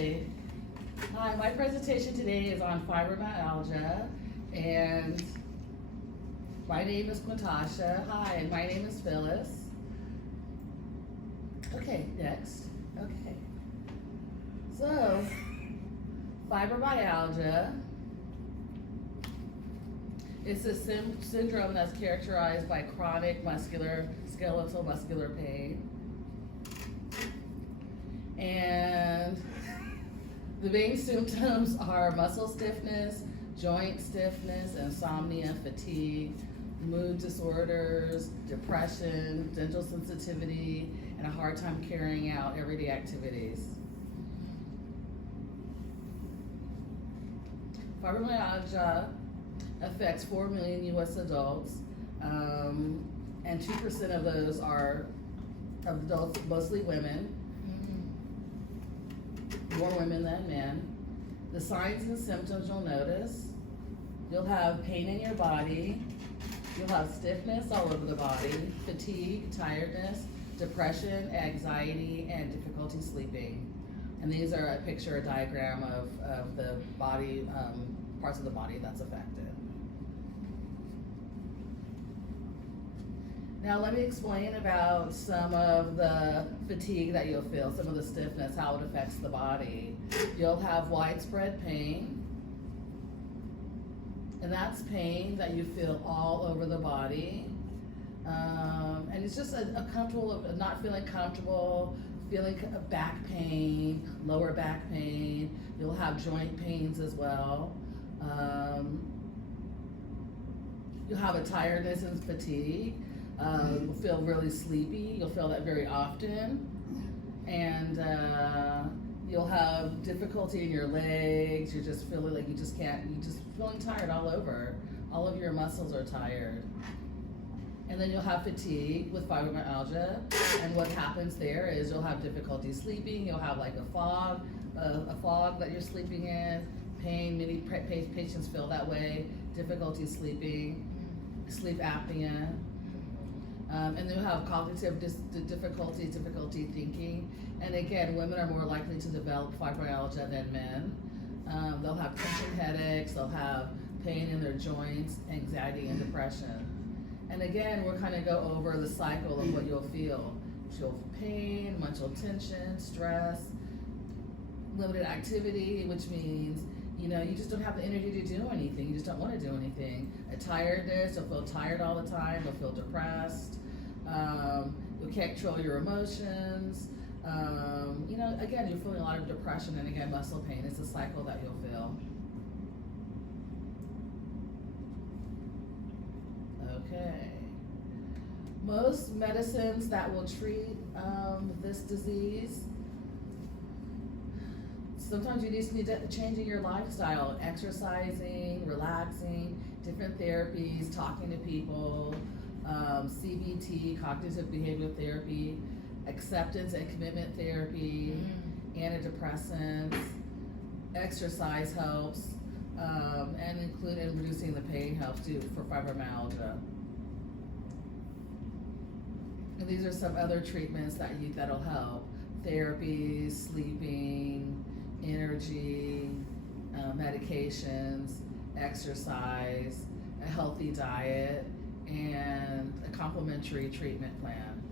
Okay. Hi, my presentation today is on fibromyalgia, and my name is Quientosha. Hi, and my name is Phyllis. Okay, next. Okay. So, fibromyalgia is a syndrome that's characterized by chronic skeletal muscular pain. And the main symptoms are muscle stiffness, joint stiffness, insomnia, fatigue, mood disorders, depression, dental sensitivity, and a hard time carrying out everyday activities. Fibromyalgia affects 4 million U.S. adults, and 2% of those are of adults, mostly women. More women than men. The signs and symptoms you'll notice: you'll have pain in your body, you'll have stiffness all over the body, fatigue, tiredness, depression, anxiety, and difficulty sleeping. And these are a picture, a diagram of the body, parts of the body that's affected. Now let me explain about some of the fatigue that you'll feel, some of the stiffness, how it affects the body. You'll have widespread pain, and that's pain that you feel all over the body. And it's just a comfortable, not feeling comfortable, feeling back pain, lower back pain. You'll have joint pains as well. You'll have a tiredness and fatigue. You'll feel really sleepy. You'll feel that very often. And you'll have difficulty in your legs. You're just feeling like you're just feeling tired all over. All of your muscles are tired. And then you'll have fatigue with fibromyalgia. And what happens there is you'll have difficulty sleeping. You'll have like a fog that you're sleeping in. Pain, many patients feel that way. Difficulty sleeping, sleep apnea. And then you'll have cognitive difficulty thinking. And again, women are more likely to develop fibromyalgia than men. They'll have tension headaches, they'll have pain in their joints, anxiety, and depression. And again, we'll kind of go over the cycle of what you'll feel. You'll feel pain, mental tension, stress, limited activity, which means you just don't have the energy to do anything. You just don't want to do anything. A tiredness, you'll feel tired all the time. You'll feel depressed. You can't control your emotions. Again, you're feeling a lot of depression, and again, muscle pain. It's a cycle that you'll feel. Okay. Most medicines that will treat this disease, sometimes you just need to changing your lifestyle, exercising, relaxing, different therapies, talking to people, CBT, cognitive behavioral therapy, acceptance and commitment therapy, antidepressants, exercise helps, and reducing the pain helps too for fibromyalgia. And these are some other treatments that'll help: therapy, sleeping, energy, medications, exercise, a healthy diet, and a complementary treatment plan.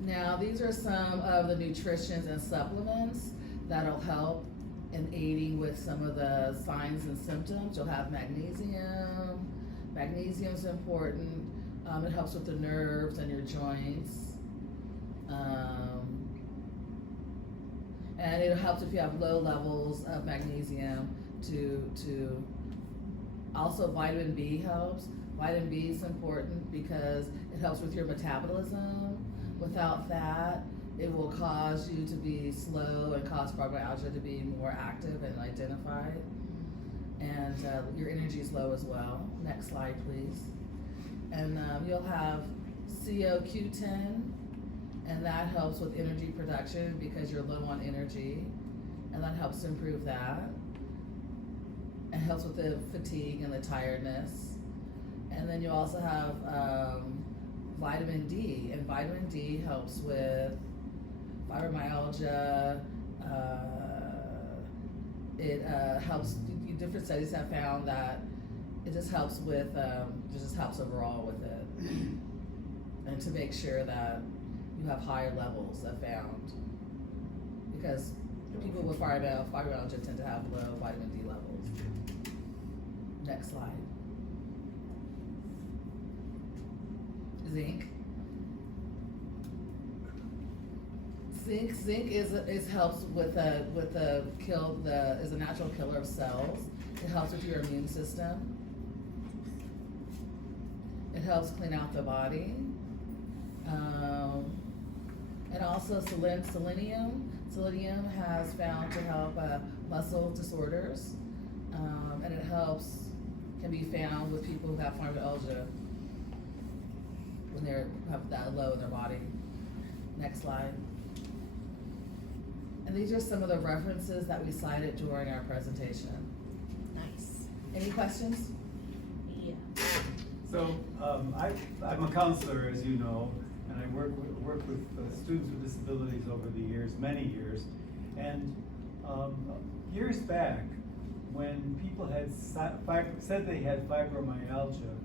Now, these are some of the nutritions and supplements that'll help in aiding with some of the signs and symptoms. You'll have magnesium. Magnesium's important. It helps with the nerves and your joints. And it helps if you have low levels of magnesium to also vitamin B helps. Vitamin B is important because it helps with your metabolism. Without that, it will cause you to be slow and cause fibromyalgia to be more active and identified. And your energy is low as well. Next slide, please. And you'll have CoQ10, and that helps with energy production because you're low on energy, and that helps to improve that. It helps with the fatigue and the tiredness. And then you also have vitamin D, and vitamin D helps with fibromyalgia. It helps. Different studies have found that it just helps with, it just helps overall with it, and to make sure that you have higher levels of found, because people with fibromyalgia tend to have low vitamin D levels. Next slide. Zinc. Zinc is helps with is a natural killer of cells. It helps with your immune system. It helps clean out the body. And also selenium. Selenium has found to help muscle disorders, and it can be found with people who have fibromyalgia when they have that low in their body. Next slide. And these are some of the references that we cited during our presentation. Nice. Any questions? Yeah. So I'm a counselor, as you know, and I work with students with disabilities over the years, many years. And years back, when people had said they had fibromyalgia,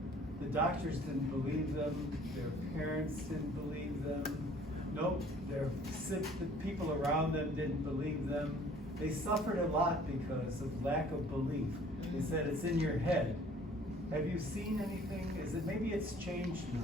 the doctors didn't believe them, their parents didn't believe them. Nope, the people around them didn't believe them. They suffered a lot because of lack of belief. They said it's in your head. Have you seen anything? Maybe it's changed now?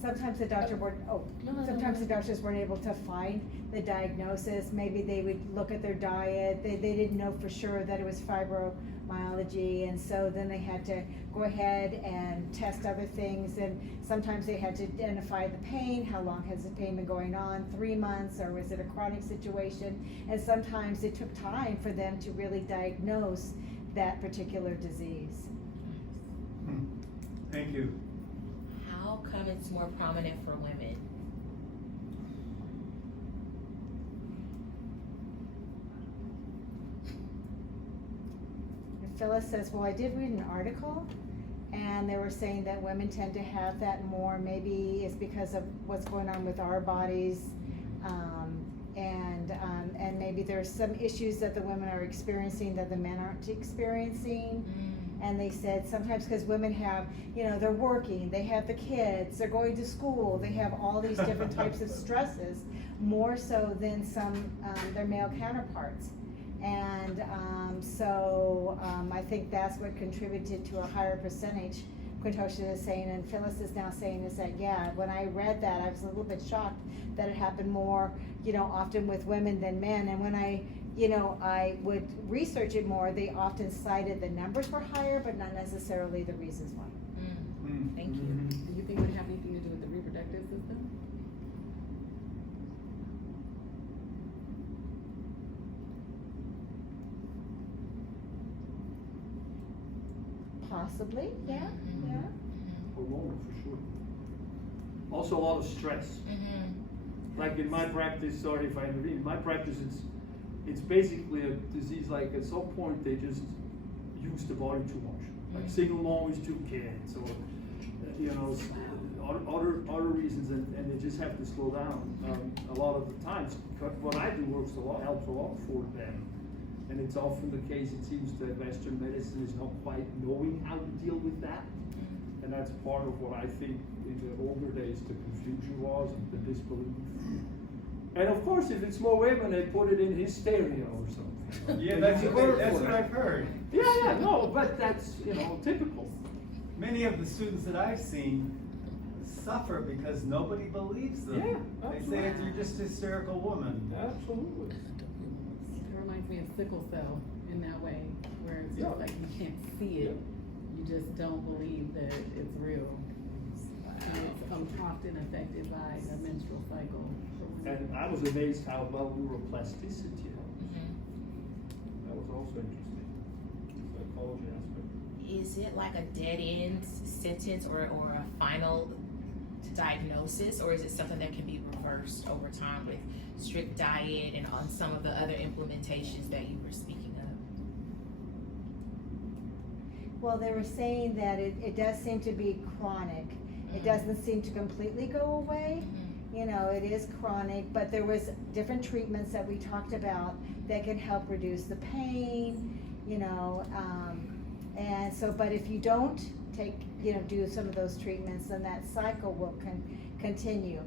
Sometimes the doctors weren't able to find the diagnosis. Maybe they would look at their diet. They didn't know for sure that it was fibromyalgia, and so then they had to go ahead and test other things, and sometimes they had to identify the pain. How long has the pain been going on? 3 months, or was it a chronic situation? And sometimes it took time for them to really diagnose that particular disease. Thank you. How come it's more prominent for women? Phyllis says, well, I did read an article, and they were saying that women tend to have that more. Maybe it's because of what's going on with our bodies, and maybe there's some issues that the women are experiencing that the men aren't experiencing. And they said sometimes because women have, they're working, they have the kids, they're going to school, they have all these different types of stresses, more so than their male counterparts. And so I think that's what contributed to a higher percentage. Quientosha is saying, and Phyllis is now saying, is that, yeah, when I read that, I was a little bit shocked that it happened more, often with women than men. And when I would research it more, they often cited the numbers were higher, but not necessarily the reasons why. Thank you. Do you think it would have anything to do with the reproductive system? Possibly, yeah, yeah. Hormonal for sure. Also a lot of stress. Like in my practice, in my practice it's basically a disease, like at some point they just use the body too much. Like single mom with 2 kids, or other reasons, and they just have to slow down. A lot of the times, what I do helps a lot for them. And it's often the case, it seems, that Western medicine is not quite knowing how to deal with that. And that's part of what I think in the older days the confusion was, and the disbelief. And of course, if it's more women, they put it in hysteria or something. Yeah, that's what I've heard. Yeah, no, but that's, typical. Many of the students that I've seen suffer because nobody believes them. Yeah, they say you're just a hysterical woman. Absolutely. It reminds me of sickle cell in that way, where it's just like you can't see it. You just don't believe that it's real. And it's often affected by the menstrual cycle. And I was amazed how well neuroplasticity helps. That was also interesting. Psychology aspect. Is it like a dead end sentence or a final diagnosis, or is it something that can be reversed over time with strict diet and on some of the other implementations that you were speaking of? Well, they were saying that it does seem to be chronic, It doesn't seem to completely go away. You know, it is chronic, but there was different treatments that we talked about that can help reduce the pain, you know, and so, but if you don't do some of those treatments, then that cycle will continue.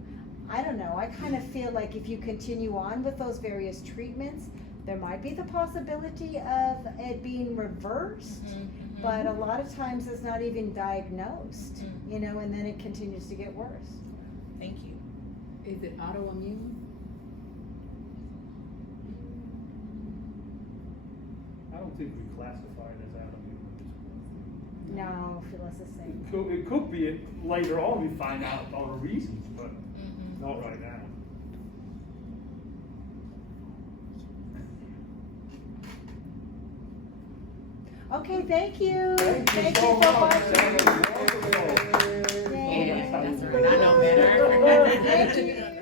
I don't know, I kind of feel like if you continue on with those various treatments, there might be the possibility of it being reversed, but a lot of times it's not even diagnosed, you know, and then it continues to get worse. Thank you. Is it autoimmune? I don't think we classify it as autoimmune at this point. No, I feel it's the same. It could be later on we find out all the reasons, but not right now. Okay, thank you. Thank you so for much. watching. Thank you. Thank you. That's right. I know better. Thank you.